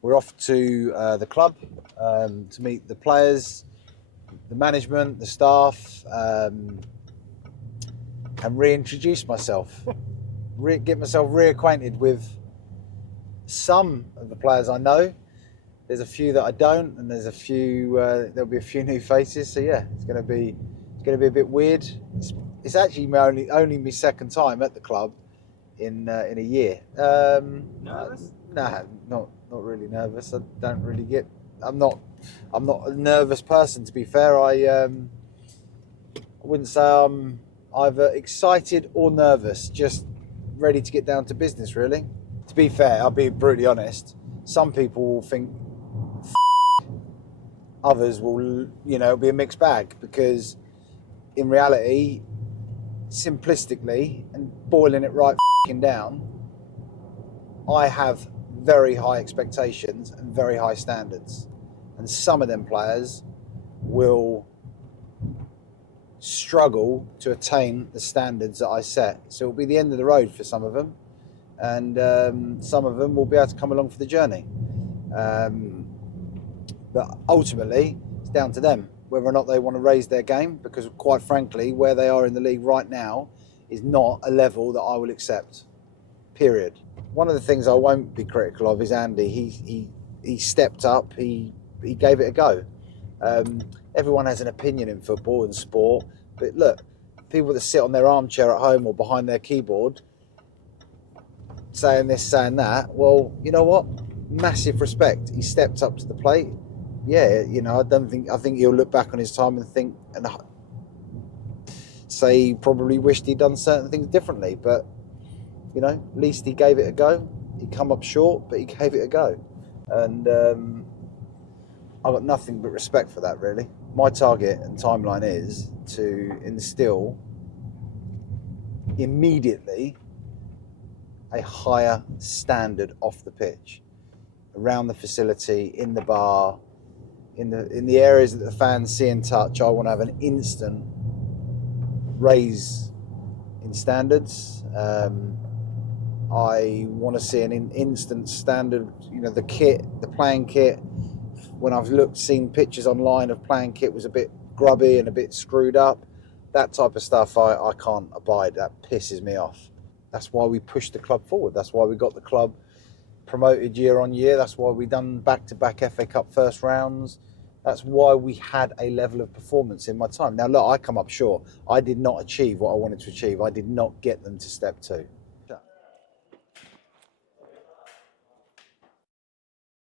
We're off to the club to meet the players, the management, the staff, and reintroduce myself. Get myself reacquainted with some of the players I know. There's a few that I don't, and there's a few. There'll be a few new faces. So yeah, it's going to be a bit weird. It's actually only my second time at the club in a year. Nervous? Nah, not really nervous. I don't really get. I'm not a nervous person, to be fair. I wouldn't say I'm either excited or nervous. Just ready to get down to business, really. To be fair, I'll be brutally honest. Some people will think, others will, be a mixed bag, because in reality, simplistically and boiling it right down, I have very high expectations and very high standards, and some of them players will struggle to attain the standards that I set. So it'll be the end of the road for some of them, and some of them will be able to come along for the journey. But ultimately, it's down to them whether or not they want to raise their game, because quite frankly, where they are in the league right now is not a level that I will accept. Period. One of the things I won't be critical of is Andy. He stepped up. He gave it a go. Everyone has an opinion in football and sport, but look, people that sit on their armchair at home or behind their keyboard saying this, saying that, well, you know what? Massive respect. He stepped up to the plate. Yeah, I think he'll look back on his time and think and say he probably wished he'd done certain things differently, but at least he gave it a go. He come up short, but he gave it a go, and I've got nothing but respect for that, really. My target and timeline is to instill immediately a higher standard off the pitch, around the facility, in the bar, in the areas that the fans see and touch. I want to have an instant raise in standards. I want to see an instant standard. The kit, the playing kit. When I've seen pictures online of playing kit was a bit grubby and a bit screwed up. That type of stuff I can't abide. That pisses me off. That's why we pushed the club forward. That's why we got the club promoted year on year. That's why we done back-to-back FA Cup first rounds. That's why we had a level of performance in my time. Now, look, I come up short. I did not achieve what I wanted to achieve. I did not get them to step 2.